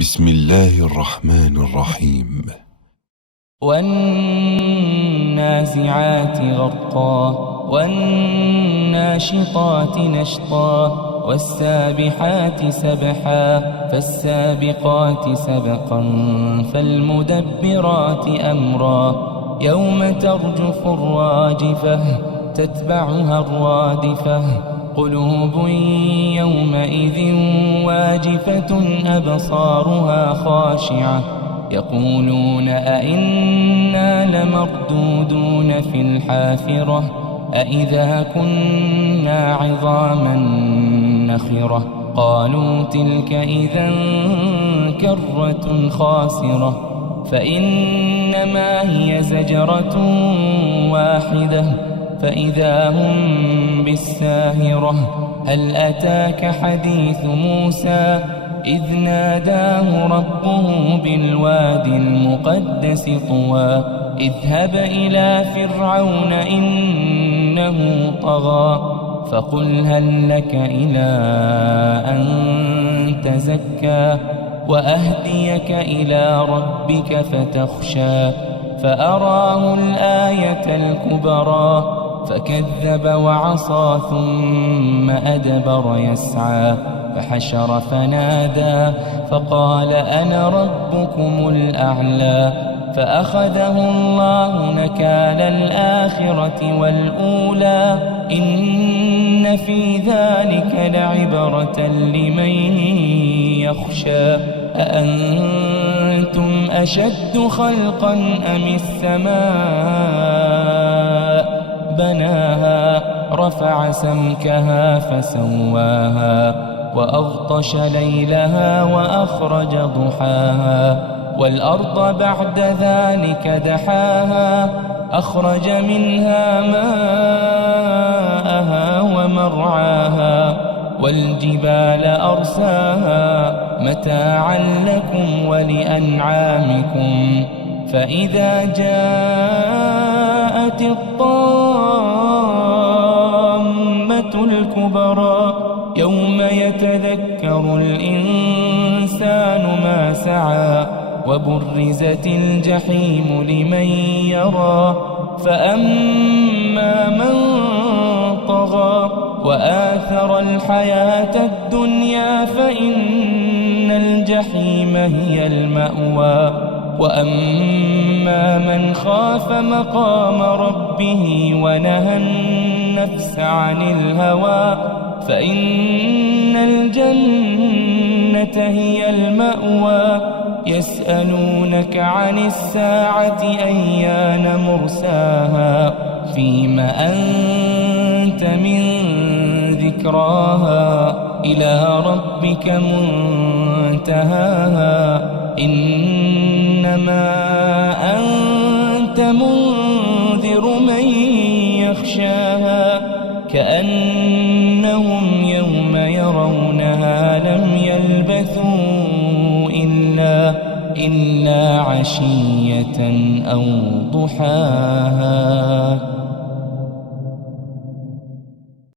بسم الله الرحمن الرحيم. والنازعات غرقا والناشطات نشطا والسابحات سبحا فالسابقات سبقا فالمدبرات أمرا يوم ترجف الراجفة تتبعها الرادفة قلوب يومئذ واجفة أبصارها خاشعة يقولون أئنا لمردودون في الحافرة أئذا كنا عظاما نخرة قالوا تلك إذا كرة خاسرة فإنما هي زجرة واحدة فإذا هم بالساهرة هل أتاك حديث موسى إذ ناداه ربه بالوادي المقدس طوى اذهب إلى فرعون إنه طغى فقل هل لك إلى أن تزكى وأهديك إلى ربك فتخشى فأراه الآية الكبرى فكذب وعصى ثم أدبر يسعى فحشر فنادى فقال أنا ربكم الأعلى فأخذه الله نكال الآخرة والأولى إن في ذلك لعبرة لمن يخشى أأنتم أشد خلقا أم السماء بناها رفع سمكها فسواها وأغطش ليلها وأخرج ضحاها والأرض بعد ذلك دحاها أخرج منها ماءها ومرعاها والجبال أرساها متاعا لكم ولأنعامكم فإذا جاءت الطامة الكبرى يوم يتذكر الإنسان ما سعى وبرزت الجحيم لمن يرى فأما من طغى وآثر الحياة الدنيا فإن الجحيم هي المأوى وأما من خاف مقام ربه ونهى النفس عن الهوى فإن الجنة هي المأوى يسألونك عن الساعة أيان مرساها فيم أنت من ذكراها إلى ربك منتهاها إنما أنت منذر من يخشاها كأنهم يوم يرونها لم يلبثوا إلا عشية أو ضحاها.